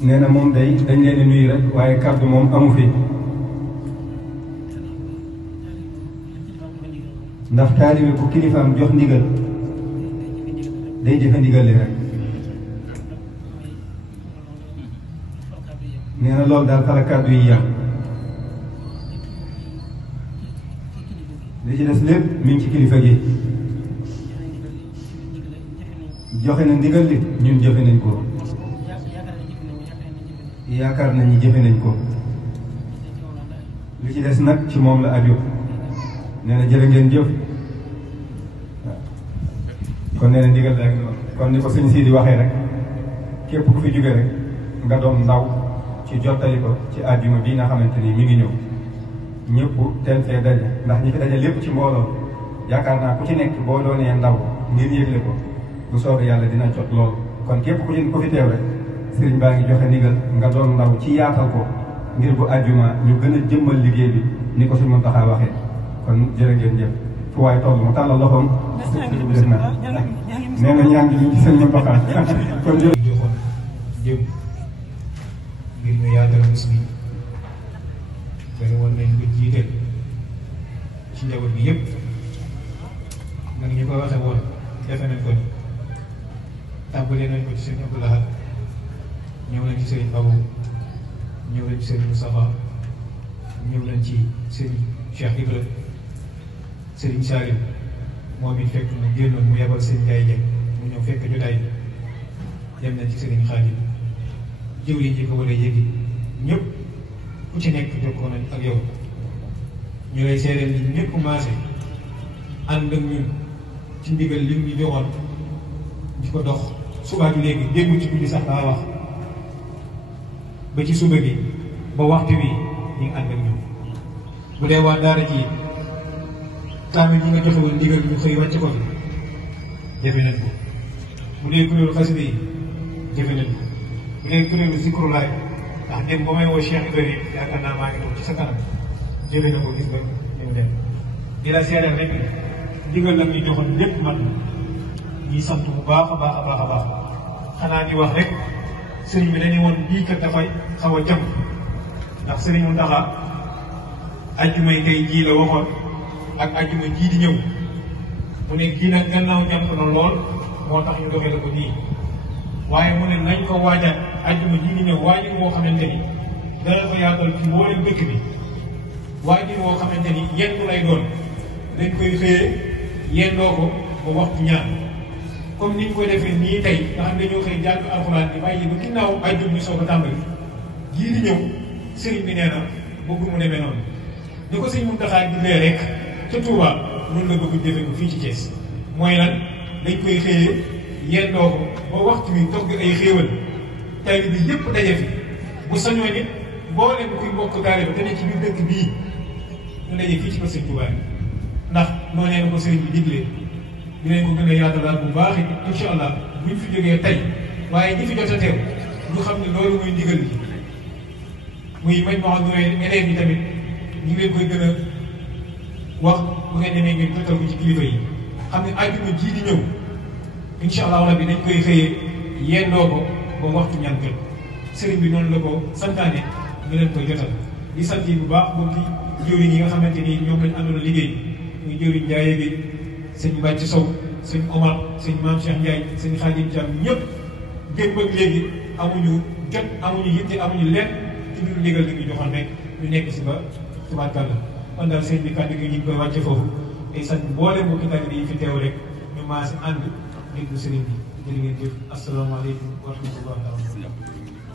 nee na moom day dañ leen di nuyu rek waaye kàddu moom amu fi ndax taalibe ku kilifaam jox ndigal day jëfe ndigal li rek nee na loolu daal fala kàddu yi yam li ci des lépp mi ngi ci kilifa gi joxe na ndigal li ñun jëfe nañ ko yaakaar nañ ni jëfe nañ ko li ci des nag ci moom la aju nee na jërë ngeen jëf kon nee na ndigal la kon ni ko sëñ Sidi waxee rek képp ku fi jóge rek nga doon ndaw ci jottali ko ci àjjuma bii nga xamante ni mi ngi ñëw ñëpp teel fee daje ndax ñi fi daje lépp ci mbooloo yaakaar naa ku ci nekk boo doonee ndaw ngir yëgle ko bu soobee yàlla dina jot loolu kon képp ku ci ko fi teew rek sëriñ baa ngi joxe ndigal nga doon ndaw ci yaatal ko ngir bu àjjuma ñu gën a jëmmal liggéey bi ni ko suñu Muntaxa waxee kon jërë ngeen jëf fu waay toll mu tàllal loxoom def na nee na ñaan gi ci sëñ Muntaxa kon jërë joxoon jëm ngir ñu yaatal bis bi bari woon nañ ko jiital ci njaboot bi yëpp nag ñu ko waxe woon defe nañ ko ni tàmbalee nañ ko ci sëñ Abdou Lahad ñëw nañ ci sëriñ Babou ñëw nañ ci sëriñ Moustapha ñëw nañ ci sëriñ Cheikh Ibra sëriñ Salim moom it fekk mu génnoon mu yebal sëriñ Gaye Dieng mu ñëw fekk jotaay bi dem nañ ci sëriñ Khadim jëwriñ ji ko war a yéegi ñëpp ku ci nekk jokkoo nañ ak yow ñu lay seedeel ni ñëpp maase ànd ak ñun ci ndigal lim ñu joxoon di ko dox subaa ju léegi démb ci guddi sax daa wax ba ci suba gi ba waxtu wi ñu ngi ànd ak ñun bu dee waa daara ji kaamil yi nga joxe woon ndigal ñu xëy wàcc ko fi jëfe nañ ko bu dee kuréelu xasida yi jëfe nañ ko bu dee kuréelu zikrulaay ndax dem ba may woo Cheikh Ibrahim yaakaar naa maa ngi toog ci sa kanam jëfe na ko gis nga ñu dem di la seereel rek ndigal la ñu joxoon lépp man ñuy sant bu baax a baax a baax a baax xanaa di wax rek sëriñ bi dañu woon bii kat dafay xaw a jëm ndax sëriñ Mountakha ajjuma yi tey jii la waxoon ak ajjuma jii di ñëw mu ne kii nag gannaaw jàpp na lool moo tax ñu doxee la ko nii waaye mu ne nañ ko waajal ajjuma jii di ñëw waajur woo xamante ni dana ko yaatal ci mboolem dëkk bi waajur woo xamante ni yendu lay doon dañ koy xëyee yendoo ko ba waxtu ñaan comme ni ñu koy defee nii tey nga xam ne dañoo xëy jàng alxuraan bi bàyyi ba ginnaaw ajjuma ñu soog a tàmbali jii di ñëw sëriñ bi nee na bëgg mu demee noonu ni ko sëñ Muntaxa diglee rek ca Touba noonu la bëgg jëfe ko fii ci Thiès mooy lan dañ koy xëyee yendoo ko ba waxtu wi togg ay xéewal tey bi yëpp daje fi bu sañoo nit mboolem kuy bokk gaare ba te ne ci biir dëkk bii ñu daje fii ci kër sëñ Touba ndax noonu nee na ko sëriñ bi diglee dinañ ko gën a yaatalaat bu baax it incha allah buñ fi jógee tey waaye ñi fi jot a teew ñu xam ne loolu mooy ndigal bi muy mañ moo xam ne élèves yi tamit ñu ngi leen koy gën a wax bu ngeen demee ngeen jotal ko ci kilifa yi xam ne àjjuma jii di ñëw incha allah rabbi dañ koy xëyee yendoo ko ba waxtu ñaan jot sëriñ bi noonu la ko santaane ñu leen koy jotal di sant yi bu baax mbokki jëwriñ yi nga xamante ni ñoom lañ àndoon a liggéey muy jëwriñ Ndiaye bi sëñ Bàcc Sow sëñ Omar sëñ Maam Cheikh Ndiaye sëñ Khadim Thiam ñëpp démb ak léegi amuñu jot amuñu yitte amuñu lenn ci biir ndigal li ñu joxoon rek ñu nekk si ba tubaarkàlla kon daal sëñ bi kàddu gi ñu ngi koy wàcce foofu day sant mboolem mbokki taalibe yi fi teew rek ñu maas ànd déglu sëriñ bi jërë ngeen jëf asalaamaaleykum wa rahmatullahi wa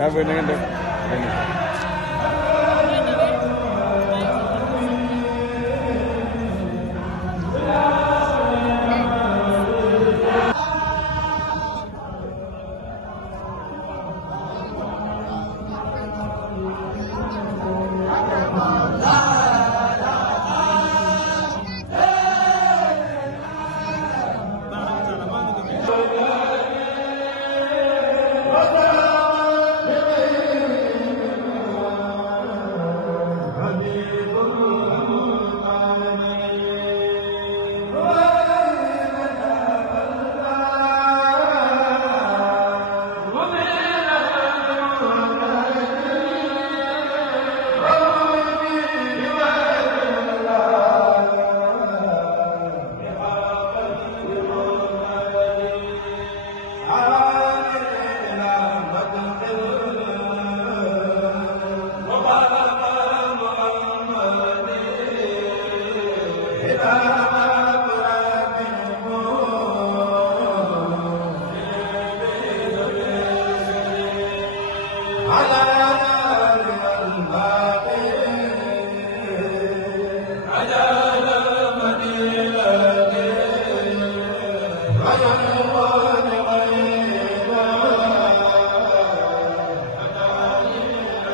yaa ngi na ngeen def Aja